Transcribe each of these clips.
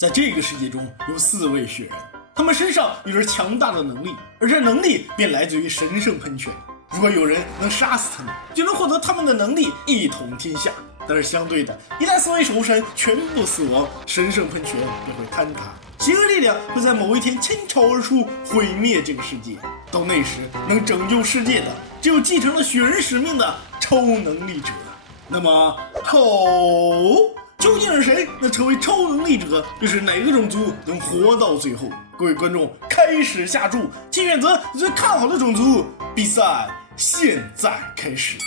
在这个世界中有4位雪人，他们身上有着强大的能力，而这能力便来自于神圣喷泉。如果有人能杀死他们，就能获得他们的能力，一统天下。但是相对的，一旦4位守护神全部死亡，神圣喷泉便会坍塌，邪恶力量会在某一天倾巢而出，毁灭这个世界。到那时，能拯救世界的只有继承了雪人使命的超能力者。那么，究竟是谁能成为超能力者？又是哪个种族能活到最后？各位观众，开始下注，请选择你最看好的种族。比赛现在开始。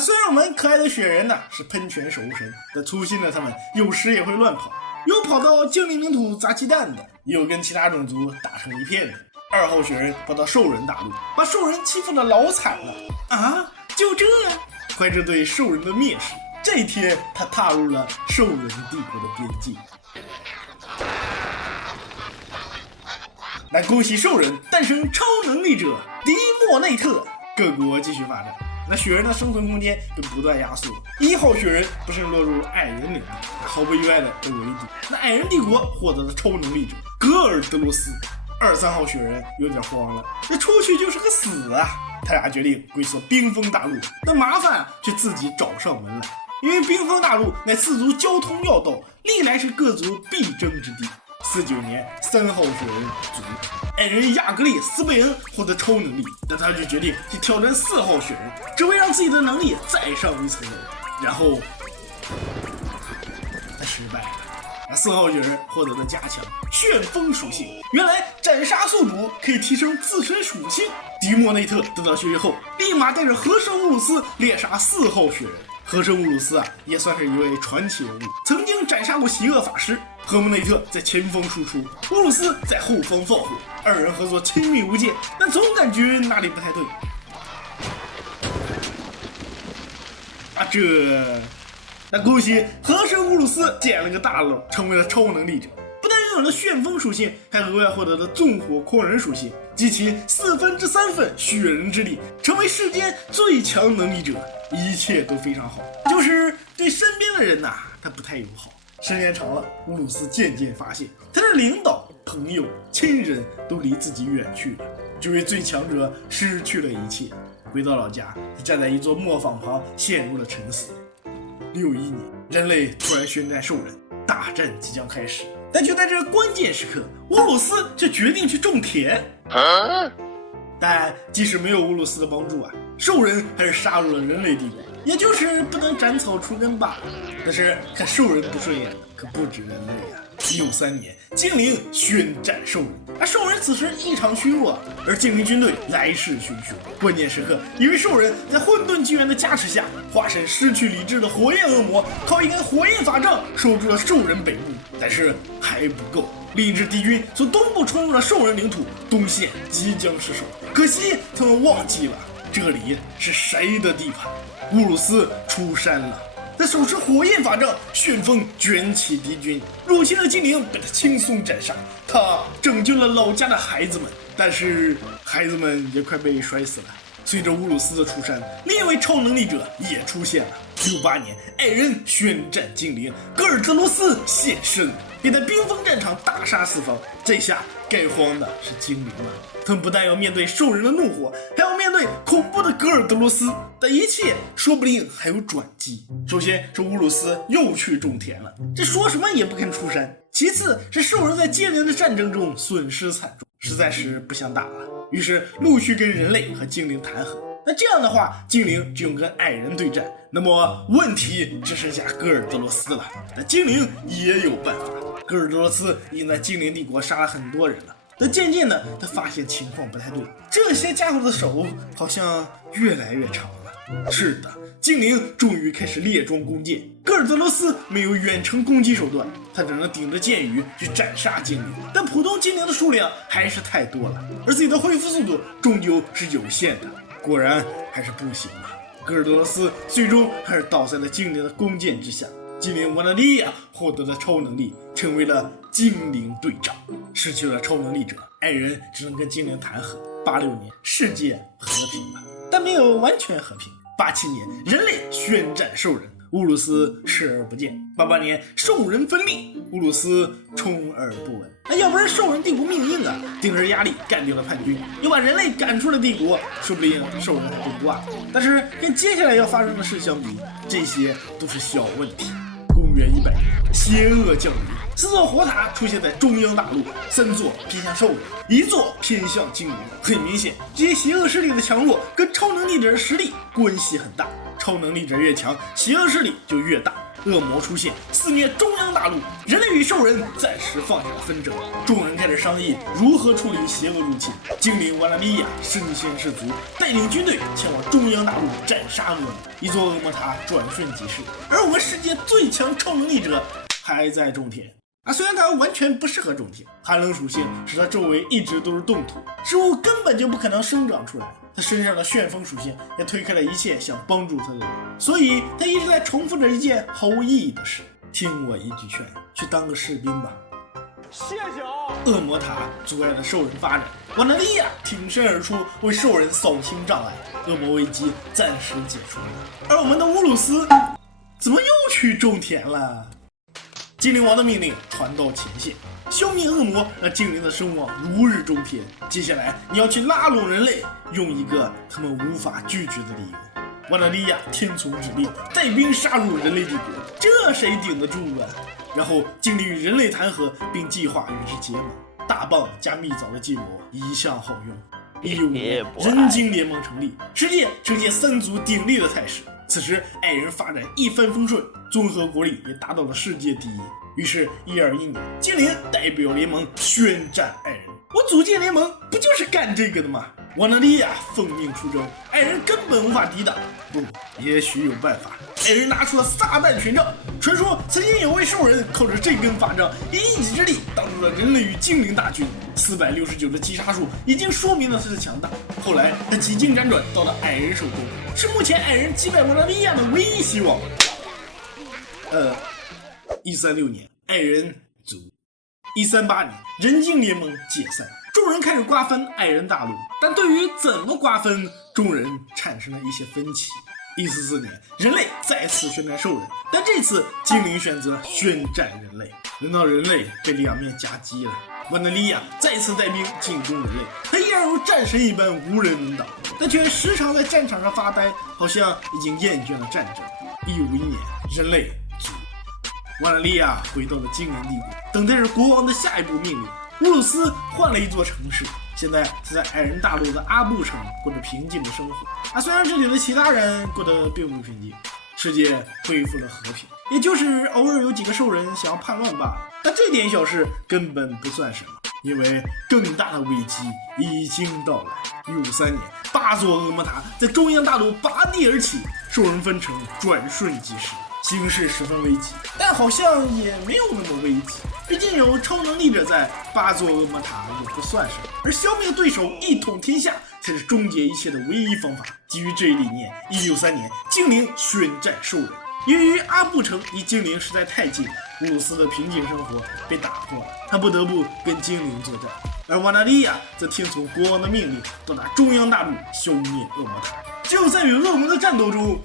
虽然我们可爱的雪人是喷泉守护神，但粗心的他们有时也会乱跑，有跑到精灵领土砸鸡蛋的，也有跟其他种族打成一片的。2号雪人跑到兽人大陆，把兽人欺负的老惨了啊！就这样，怀着对兽人的蔑视，这一天他踏入了兽人帝国的边界。那恭喜兽人诞生超能力者迪莫内特，各国继续发展。那雪人的生存空间被不断压缩。1号雪人不慎落入矮人领地，毫不意外的被围堵。那矮人帝国获得了超能力者格尔德罗斯。2、3号雪人有点慌了，这出去就是个死啊！他俩决定龟缩冰封大陆，但麻烦却自己找上门来。因为冰封大陆乃4族交通要道，历来是各族必争之地。49年，3号雪人族矮人亚格里斯贝恩获得超能力，但他就决定去挑战4号雪人，只为让自己的能力再上一层楼。然后他失败了。4号雪人获得了加强旋风属性，原来斩杀宿主可以提升自身属性。迪莫内特得到消息后，立马带着和神乌鲁斯猎杀4号雪人。和神乌鲁斯也算是一位传奇人物，曾经斩杀过邪恶法师。赫姆内特在前锋输出，乌鲁斯在后方放火，2人合作亲密无间，但总感觉哪里不太对。那恭喜和神乌鲁斯捡了个大漏，成为了超能力者。不但拥有了旋风属性，还额外获得了纵火狂人属性，集齐3份雪人之力，成为世间最强能力者。一切都非常好，就是对身边的人他不太友好。时间长了，乌鲁斯渐渐发现，他的领导、朋友、亲人都离自己远去了，这位最强者失去了一切。回到老家，他站在一座磨坊旁，陷入了沉思。61年，人类突然宣战兽人，大战即将开始。但就在这关键时刻，乌鲁斯却决定去种田。但即使没有乌鲁斯的帮助兽人还是杀入了人类帝国，也就是不能斩草除根罢了。但是看兽人不顺眼的可不止人类63年，精灵宣战兽人，兽人此时异常虚弱，而精灵军队来势汹汹。关键时刻，一位兽人在混沌纪元的加持下，化身失去理智的火焰恶魔，靠一根火焰法杖守住了兽人北部。但是还不够，另一支敌军从东部冲入了兽人领土，东线即将失守。可惜他们忘记了这里是谁的地盘。乌鲁斯出山了，他手持火焰法杖，旋风卷起敌军，入侵的精灵被他轻松斩杀。他拯救了老家的孩子们，但是孩子们也快被摔死了。随着乌鲁斯的出山，另一位超能力者也出现了。68年，矮人宣战精灵，格尔德罗斯现身，并在冰封战场大杀四方。这下该慌的是精灵了，他们不但要面对兽人的怒火，还要面对恐怖的格尔德罗斯。但一切说不定还有转机。首先是乌鲁斯又去种田了，这说什么也不肯出山。其次是兽人在接连的战争中损失惨重，实在是不想打了，于是陆续跟人类和精灵谈和。那这样的话，精灵只用跟矮人对战，那么问题只剩下格尔德罗斯了。那精灵也有办法，格尔德罗斯已经在精灵帝国杀了很多人了，但渐渐的他发现情况不太对，这些家伙的手好像越来越长了。是的，精灵终于开始列装弓箭。格尔德罗斯没有远程攻击手段，他只能顶着箭雨去斩杀精灵，但普通精灵的数量还是太多了，而自己的恢复速度终究是有限的。果然还是不行格尔德罗斯最终还是倒在了精灵的弓箭之下。精灵瓦纳利亚获得了超能力，成为了精灵队长。失去了超能力者，矮人只能跟精灵谈和。86年，世界和平了，但没有完全和平。87年，人类宣战兽人，乌鲁斯视而不见。88年，兽人分裂，乌鲁斯充耳不闻。那要不是兽人帝国命硬啊，顶着压力干掉了叛军，又把人类赶出了帝国，说不定兽人还就不挂。但是跟接下来要发生的事相比，这些都是小问题。公元100年，邪恶降临，4座火塔出现在中央大陆，3座偏向兽人，1座偏向精灵。很明显，这些邪恶势力的强弱跟超能力者的实力关系很大。超能力者越强，邪恶势力就越大。恶魔出现，肆虐中央大陆，人类与兽人暂时放下了纷争，众人开始商议如何处理邪恶入侵。精灵瓦拉利亚身先士卒，带领军队前往中央大陆斩杀恶魔，一座恶魔塔转瞬即逝。而我们世界最强超能力者还在种田。虽然它完全不适合种田，寒冷属性使它周围一直都是冻土，植物根本就不可能生长出来。它身上的旋风属性也推开了一切想帮助它的人，所以它一直在重复着一件毫无意义的事。听我一句劝，去当个士兵吧。谢谢啊！恶魔塔阻碍了兽人发展，瓦纳利亚挺身而出，为兽人扫清障碍，恶魔危机暂时解除了。而我们的乌鲁斯怎么又去种田了？精灵王的命令传到前线，消灭恶魔，让精灵的声望如日中天。接下来你要去拉拢人类，用一个他们无法拒绝的理由。瓦纳利亚听从指令，带兵杀入人类帝国，这谁顶得住啊？然后精灵与人类谈和，并计划与之结盟。大棒加蜜枣的计谋一向好用。15年，人精联盟成立，世界呈现3族鼎立的态势。此时爱人发展一帆风顺，综合国力也达到了世界第一。于是121年，精灵代表联盟宣战爱人。我组建联盟不就是干这个的吗？瓦纳利亚奉命出征，爱人根本无法抵挡。不，也许有办法。爱人拿出了撒旦权杖，传说曾经有位兽人靠着这根法杖，以一己之力挡住了人类与精灵大军。469的击杀数已经说明了他的强大。后来他几经辗转到了爱人手中，是目前爱人击败瓦纳利亚的唯一希望。136年，爱人卒。138年，人精联盟解散，众人开始瓜分爱人大陆，但对于怎么瓜分，众人产生了一些分歧。144年，人类再次宣战兽人，但这次精灵选择宣战人类。轮到人类被两面夹击了，瓦纳利亚再次带兵进攻人类，他依然如战神一般无人能挡，但却时常在战场上发呆，好像已经厌倦了战争。151年，人类卒。瓦纳利亚回到了精灵帝国，等待着国王的下一步命令。乌鲁斯换了一座城市，现在是在爱人大陆的阿布城过着平静的生活。虽然这里的其他人过得并不平静，世界恢复了和平，也就是偶尔有几个兽人想要叛乱罢了。但这点小事根本不算什么，因为更大的危机已经到来。153年，8座恶魔塔在中央大陆拔地而起，兽人分城转瞬即逝，形势十分危急，但好像也没有那么危急。毕竟有超能力者在，8座恶魔塔也不算什么，而消灭对手一统天下才是终结一切的唯一方法。基于这一理念，163年精灵宣战兽人。由于阿布城离精灵实在太近，乌鲁斯的平静生活被打破了，他不得不跟精灵作战。而瓦纳利亚则听从国王的命令，到达中央大陆消灭恶魔塔。只有在与恶魔的战斗中，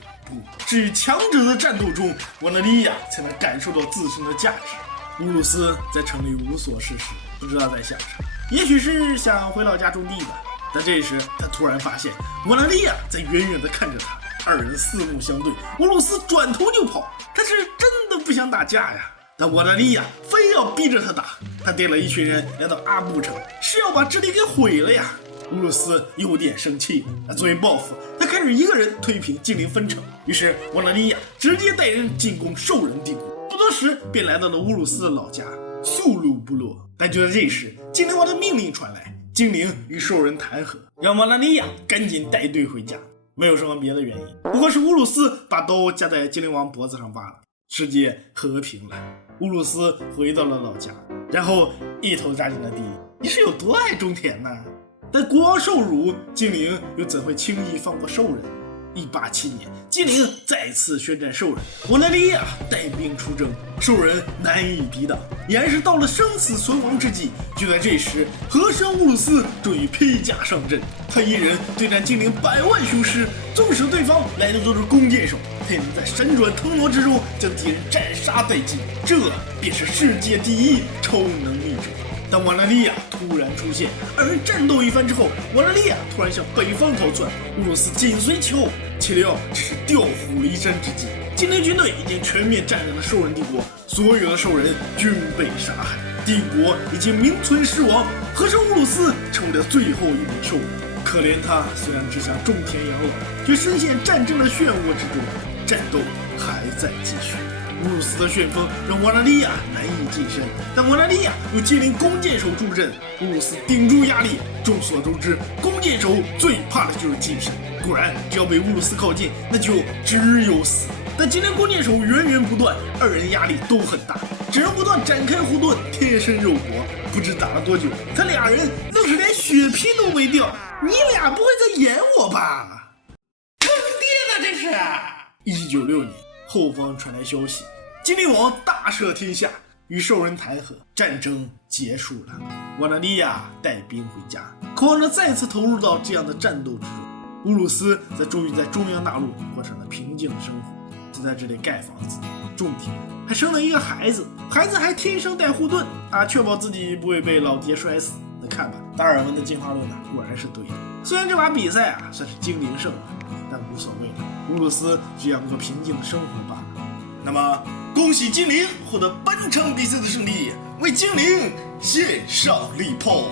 是与强者的战斗中，瓦纳利亚才能感受到自身的价值。乌鲁斯在城里无所事事，不知道在想啥，也许是想回老家种地吧。但这时他突然发现瓦纳利亚在远远地看着他，二人四目相对，乌鲁斯转头就跑，他是真的不想打架呀。但瓦纳利亚非要逼着他打，他带了一群人来到阿布城，是要把这里给毁了呀。乌鲁斯有点生气了，作为报复，他开始一个人推平精灵分城。于是瓦纳利亚直接带人进攻兽人帝国，不多时便来到了乌鲁斯的老家素鲁部落。但就在这时，精灵王的命令传来，精灵与兽人谈和，让瓦纳利亚赶紧带队回家。没有什么别的原因，不过是乌鲁斯把刀架在精灵王脖子上罢了。世界和平了，乌鲁斯回到了老家，然后一头扎进了地里。你是有多爱种田呢？但国王受辱，精灵又怎会轻易放过兽人？187年，精灵再次宣战兽人，瓦纳利亚带兵出征，兽人难以抵挡，俨然是到了生死存亡之际。就在这时，和神乌鲁斯终于披甲上阵，他一人对战精灵100万雄师，纵使对方来的都是弓箭手，他也能在闪转腾挪之中将敌人斩杀殆尽，这便是世界第一超能力者。当瓦纳利亚突然出现，二人战斗一番之后，瓦纳利亚突然向北方逃窜，乌鲁斯紧随其后，岂料只是调虎离山之计。精灵军队已经全面占领了兽人帝国，所有的兽人均被杀害，帝国已经名存实亡，和生乌鲁斯成为了最后一名兽人。可怜他虽然只想种田养老，却深陷战争的漩涡之中，战斗还在继续。乌鲁斯的旋风让瓦纳利亚难以近身，但瓦纳利亚有精灵弓箭手助阵，乌鲁斯顶住压力。众所周知，弓箭手最怕的就是近身，果然只要被乌鲁斯靠近，那就只有死。但精灵弓箭手源源不断，二人压力都很大，只能不断展开护盾，贴身肉搏。不知打了多久，他俩人愣是连血皮都没掉。你俩不会在演我吧？坑爹呢这是！1996年，后方传来消息，精灵王大赦天下，与兽人谈和，战争结束了。瓦纳利亚带兵回家，渴望着再次投入到这样的战斗之中。乌鲁斯终于在中央大陆过上了平静的生活，他在这里盖房子、种田，还生了一个孩子，孩子还天生带护盾，确保自己不会被老爹摔死。那看吧，达尔文的进化论果然是对的。虽然这把比赛算是精灵胜了，但无所谓了，乌鲁斯只想过平静的生活罢了。那么，恭喜精灵获得本场比赛的胜利，为精灵献上力炮！